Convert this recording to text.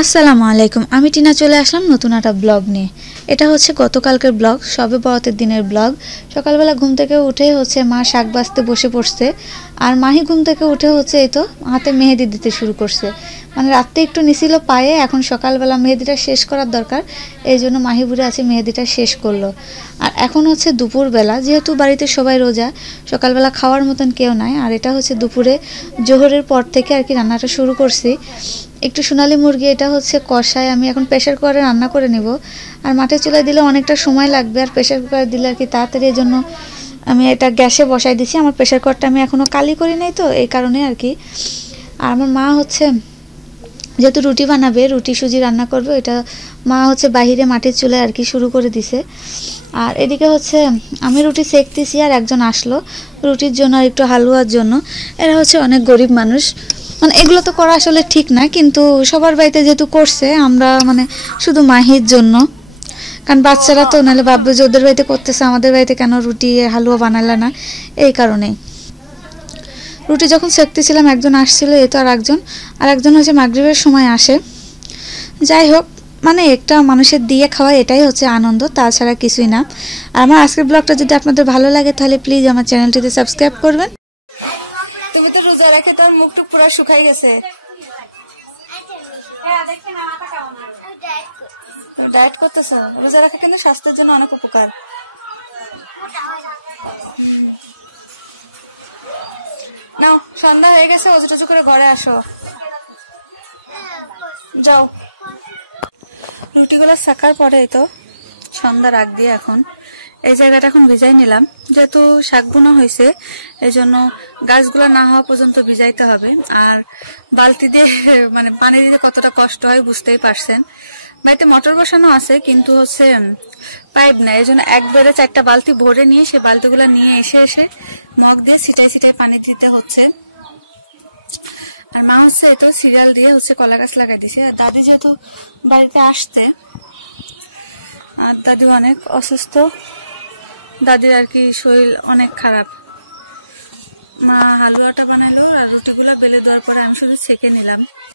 আসসালামু আলাইকুম, আমি টিনা চলে আসলাম নতুন একটা ব্লগ নিয়ে। এটা হচ্ছে গতকালকের ব্লগ, সবে বরাতের দিনের ব্লগ। সকালবেলা ঘুম থেকে উঠে হচ্ছে মা শাক বাছতে বসে পড়ছে, আর মাহি ঘুম থেকে উঠে হচ্ছে এই তো হাতে মেহেদি দিতে শুরু করছে। মানে রাত্রে একটু নিছিল পায়ে, এখন সকালবেলা মেহেদিটা শেষ করার দরকার, এই জন্য মাহি বুড়ে আছে মেহেদিটা শেষ করলো। আর এখন হচ্ছে দুপুরবেলা, যেহেতু বাড়িতে সবাই রোজা, সকালবেলা খাওয়ার মতন কেউ নাই। আর এটা হচ্ছে দুপুরে জোহরের পর থেকে আর কি রান্নাটা শুরু করছি। একটু সোনালী মুরগি, এটা হচ্ছে কষায়, আমি এখন প্রেশার কুকারে রান্না করে নিব। আর মাটির চুলায় দিলে অনেকটা সময় লাগবে, আর প্রেশার কুকারে দিলে আর কি তাড়াতাড়ি, এই জন্য আমি এটা গ্যাসে বসাই দিছি। আমার প্রেশার কুকারটা আমি এখনও কালি করি নাই, তো এই কারণে আর কি। আর আমার মা হচ্ছে যেহেতু রুটি বানাবে, রুটি সুজি রান্না করবে, এটা মা হচ্ছে বাহিরে মাটির চুলায় আর কি শুরু করে দিছে। আর এদিকে হচ্ছে আমি রুটি সেকতেছি, আর একজন আসলো রুটির জন্য আর একটু হালুয়ার জন্য। এরা হচ্ছে অনেক গরিব মানুষ, মানে এগুলো তো করা আসলে ঠিক না, কিন্তু সবার বাড়িতে যেহেতু করছে, আমরা মানে শুধু মাহির জন্য, কারণ বাচ্চারা তো নাহলে ভাববে যে ওদের বাড়িতে করতেছে, আমাদের বাড়িতে কেন রুটি হালুয়া বানালে না, এই কারণেই। রুটি যখন সেকতেছিলাম একজন আসছিল, এই তো আর একজন হচ্ছে মাগরিবের সময় আসে। যাই হোক, মানে একটা মানুষের দিয়ে খাওয়া, এটাই হচ্ছে আনন্দ, তাছাড়া কিছুই না। আর আমার আজকের ব্লগটা যদি আপনাদের ভালো লাগে, তাহলে প্লিজ আমার চ্যানেলটিতে সাবস্ক্রাইব করবেন। তুমি তো রোজা রেখে তোর মুখটুক পুরো শুকাই গেছে। তুমি ডায়েট করতেছো? রোজা রাখা কিন্তু স্বাস্থ্যের জন্য অনেক উপকার। নাও, সন্ধ্যা হয়ে গেছে, অজু টজু করে ঘরে আসো, যাও। রুটিগুলো সেকার পরে তো সন্ধ্যার আগ দিয়ে এখন এই জায়গাটা এখন ভিজাই নিলাম, যেহেতু শাক বোনা হয়েছে, এই জন্য গাছগুলো না হওয়া পর্যন্ত ভিজাইতে হবে। আর বালতি দিয়ে মানে পানি দিতে কতটা কষ্ট হয় বুঝতেই পারছেন। বাড়িতে মোটর বসানো আছে, কিন্তু হচ্ছে পাইপ নেই, এই জন্য একবারে 4টা বালতি ভরে নিয়ে সে বালতিগুলো নিয়ে এসে মগ দিয়ে ছিটাই পানি দিতে হচ্ছে। আর মা হচ্ছে এই তো সিরিয়াল দিয়ে হচ্ছে কলা গাছ লাগাই দিছে। আর দাদি যেহেতু বাড়িতে আসতে, আর দাদি অনেক অসুস্থ, দাদির আর কি শরীর অনেক খারাপ। মা হালুয়াটা বানাইলো, আর রুটিগুলা বেলে দেওয়ার পরে আমি শুধু ছেঁকে নিলাম।